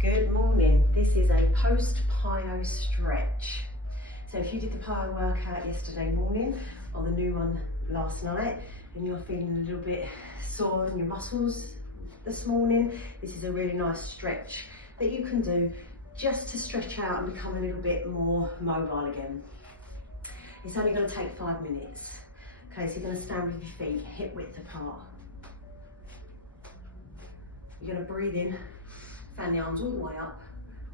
Good morning. This is a post-PIYO stretch. So if you did the PIYO workout yesterday morning or the new one last night and you're feeling a little bit sore in your muscles this morning, this is a really nice stretch that you can do just to stretch out and become a little bit more mobile again. It's only going to take 5 minutes. Okay, so you're going to stand with your feet hip width apart. You're going to breathe in, fan the arms all the way up,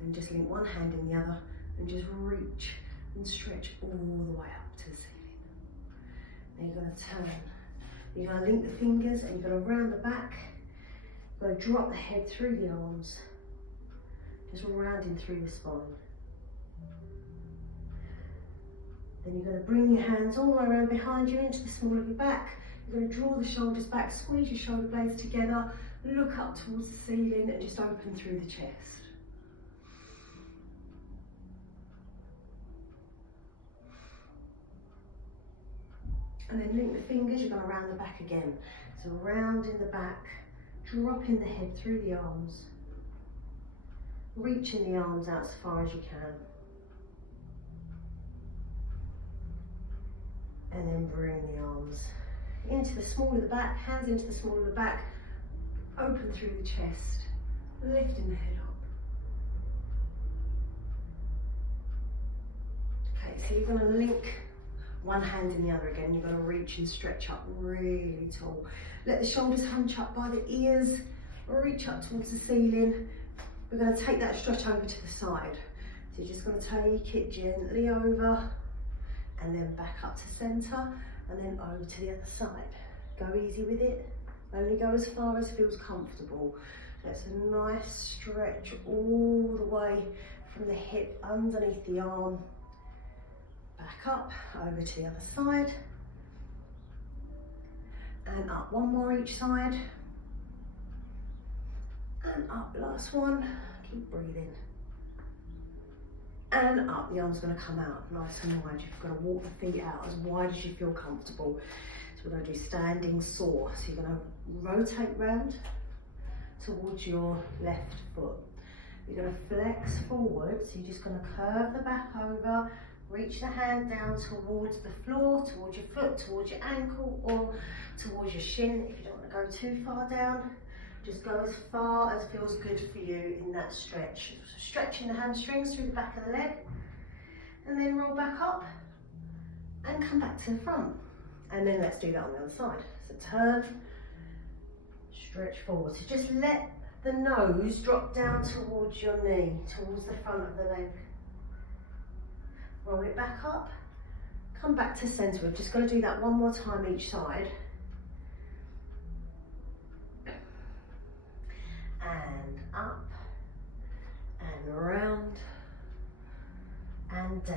and just link one hand in the other and just reach and stretch all the way up to the ceiling. Then you're going to turn. You're going to link the fingers and you're going to round the back. You're going to drop the head through the arms, just rounding through the spine. Then you're going to bring your hands all the way around behind you into the small of your back. You're going to draw the shoulders back, squeeze your shoulder blades together, look up towards the ceiling and just open through the chest. And then link the fingers, you're going to round the back again. So round in the back, dropping the head through the arms, reaching the arms out as far as you can. And then bring the arms into the small of the back, hands into the small of the back, open through the chest, lifting the head up. Okay, so you're going to link one hand in the other again. You're going to reach and stretch up really tall. Let the shoulders hunch up by the ears, reach up towards the ceiling. We're going to take that stretch over to the side. So you're just going to take it gently over and then back up to centre and then over to the other side. Go easy with it. Only go as far as feels comfortable. That's a nice stretch all the way from the hip underneath the arm. Back up, over to the other side. And up, one more each side. And up, last one. Keep breathing. And up, the arm's going to come out nice and wide. You've got to walk the feet out as wide as you feel comfortable. So we're going to do standing saw. So you're going to rotate round towards your left foot. You're going to flex forward, so you're just going to curve the back over, reach the hand down towards the floor, towards your foot, towards your ankle, or towards your shin. If you don't want to go too far down, just go as far as feels good for you in that stretch. So stretching the hamstrings through the back of the leg, and then roll back up and come back to the front. And then let's do that on the other side. So turn, stretch forward. So just let the nose drop down towards your knee, towards the front of the leg. Roll it back up, come back to centre. We're just going to do that one more time each side. And up, and around, and down.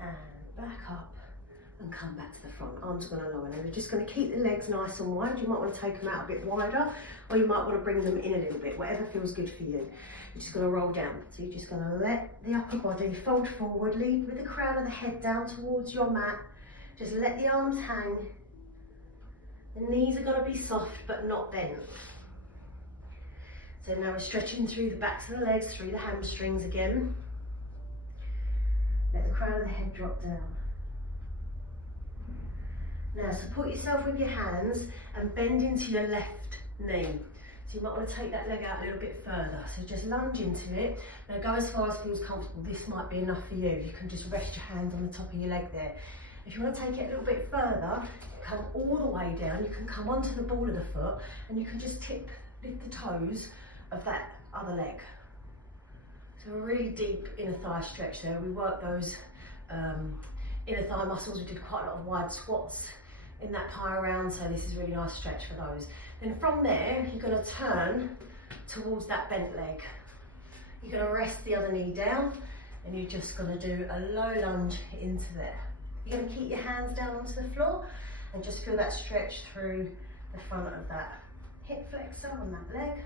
And back up and come back to the front. Arms going to lower. Now we're just going to keep the legs nice and wide. You might want to take them out a bit wider, or you might want to bring them in a little bit, whatever feels good for you. You're just going to roll down. So you're just going to let the upper body fold forward, lead with the crown of the head down towards your mat. Just let the arms hang. The knees are going to be soft but not bent. So now we're stretching through the backs of the legs, through the hamstrings again. Let the crown of the head drop down. Now support yourself with your hands and bend into your left knee. So you might want to take that leg out a little bit further. So just lunge into it. Now go as far as feels comfortable. This might be enough for you. You can just rest your hands on the top of your leg there. If you want to take it a little bit further, come all the way down. You can come onto the ball of the foot and you can just lift the toes of that other leg. So a really deep inner thigh stretch there. We work those inner thigh muscles. We did quite a lot of wide squats in that PIYO round, so this is a really nice stretch for those. Then from there, you're going to turn towards that bent leg. You're going to rest the other knee down and you're just going to do a low lunge into there. You're going to keep your hands down onto the floor and just feel that stretch through the front of that hip flexor on that leg.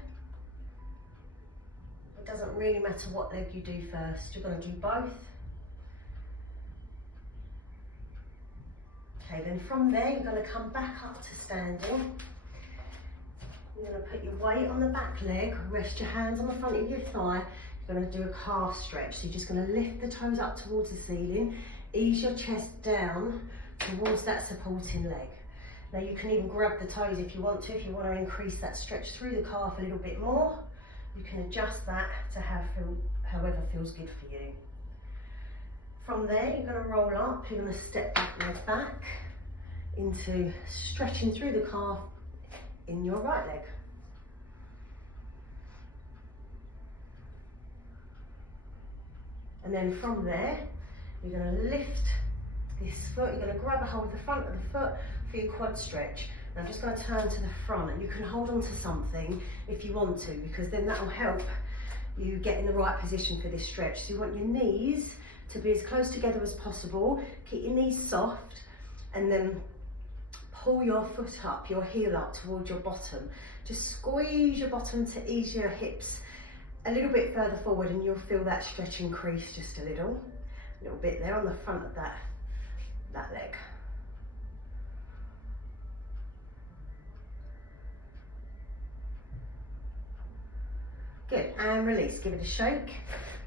It doesn't really matter what leg you do first, you're going to do both. Okay, then from there you're going to come back up to standing. You're going to put your weight on the back leg, rest your hands on the front of your thigh. You're going to do a calf stretch. So you're just going to lift the toes up towards the ceiling, ease your chest down towards that supporting leg. Now you can even grab the toes if you want to to increase that stretch through the calf a little bit more. You can adjust that to however feels good for you. From there, you're going to roll up, you're going to step that leg back into stretching through the calf in your right leg. And then from there, you're going to lift this foot, you're going to grab a hold of the front of the foot for your quad stretch. Now I'm just going to turn to the front, and you can hold on to something if you want to, because then that will help you get in the right position for this stretch. So you want your knees to be as close together as possible, keep your knees soft, and then pull your foot up, your heel up towards your bottom. Just squeeze your bottom to ease your hips a little bit further forward, and you'll feel that stretch increase just a little bit there on the front of that leg. Good, and release, give it a shake.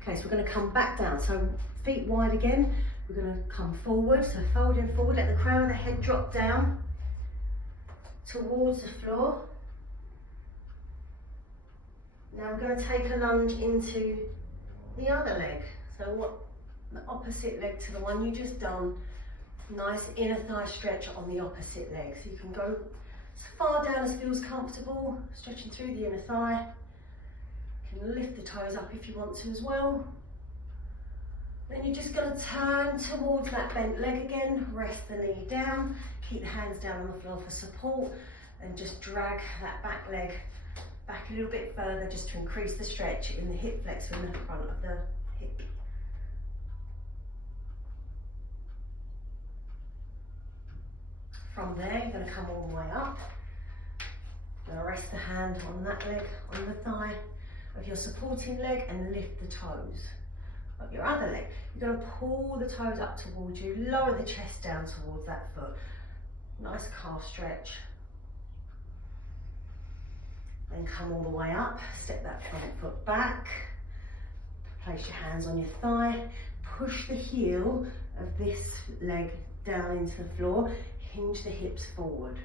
Okay, so we're going to come back down, so feet wide again. We're going to come forward, so folding forward, let the crown of the head drop down towards the floor. Now we're going to take a lunge into the other leg, so the opposite leg to the one you just done. Nice inner thigh stretch on the opposite leg, so you can go as far down as feels comfortable, stretching through the inner thigh. You can lift the toes up if you want to as well. Then you're just going to turn towards that bent leg again, rest the knee down, keep the hands down on the floor for support, and just drag that back leg back a little bit further just to increase the stretch in the hip flexor in the front of the hip. From there, you're going to come all the way up. You're going to rest the hand on that leg, on the thigh of your supporting leg, and lift the toes of your other leg. You're going to pull the toes up towards you, lower the chest down towards that foot. Nice calf stretch. Then come all the way up, step that front foot back, place your hands on your thigh, push the heel of this leg down into the floor, hinge the hips forward.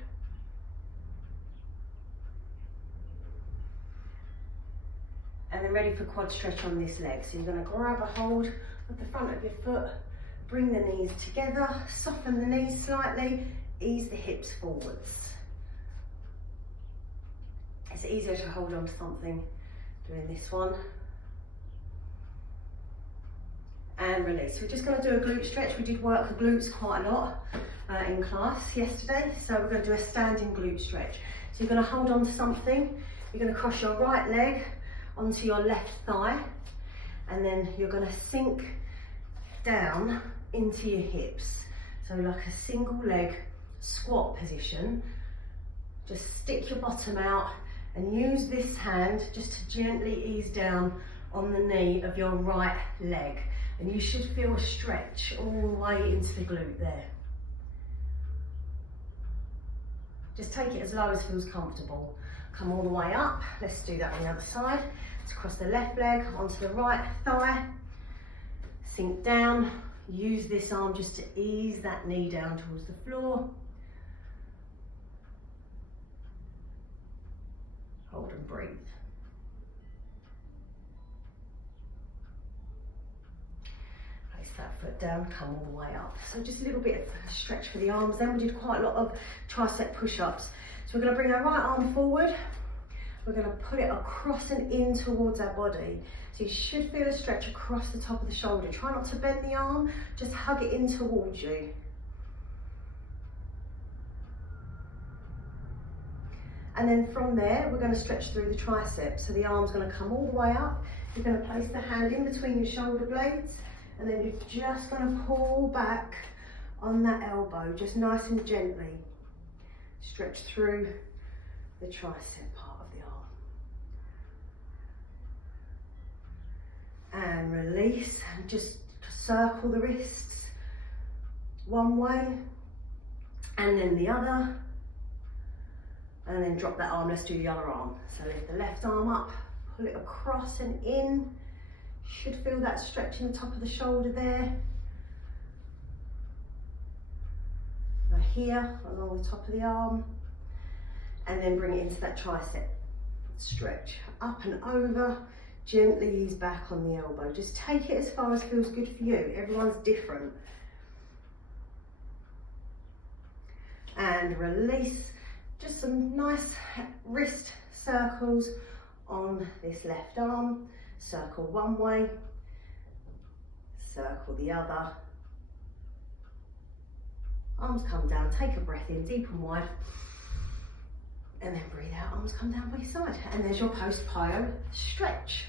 And then ready for quad stretch on this leg. So you're going to grab a hold of the front of your foot, bring the knees together, soften the knees slightly, ease the hips forwards. It's easier to hold on to something doing this one. And release. So we're just going to do a glute stretch. We did work the glutes quite a lot in class yesterday. So we're going to do a standing glute stretch. So you're going to hold on to something. You're going to cross your right leg onto your left thigh, and then you're going to sink down into your hips. So like a single leg squat position. Just stick your bottom out and use this hand just to gently ease down on the knee of your right leg. And you should feel a stretch all the way into the glute there. Just take it as low as feels comfortable. Come all the way up. Let's do that on the other side. Let's cross the left leg onto the right thigh. Sink down. Use this arm just to ease that knee down towards the floor. Hold and breathe. Place that foot down, come all the way up. So just a little bit of a stretch for the arms. Then we did quite a lot of tricep push-ups. So we're going to bring our right arm forward. We're going to put it across and in towards our body. So you should feel a stretch across the top of the shoulder. Try not to bend the arm, just hug it in towards you. And then from there, we're going to stretch through the triceps. So the arm's going to come all the way up. You're going to place the hand in between your shoulder blades, and then you're just going to pull back on that elbow, just nice and gently. Stretch through the tricep part of the arm. And release, and just circle the wrists one way and then the other. and then drop that arm. Let's do the other arm. So lift the left arm up, pull it across and in. Should feel that stretch in the top of the shoulder there. Now here, along the top of the arm, and then bring it into that tricep. Stretch up and over, gently ease back on the elbow. Just take it as far as feels good for you. Everyone's different. And release. Just some nice wrist circles on this left arm. Circle one way, circle the other. Arms come down, take a breath in, deep and wide. And then breathe out, arms come down by your side. And there's your post PIYO stretch.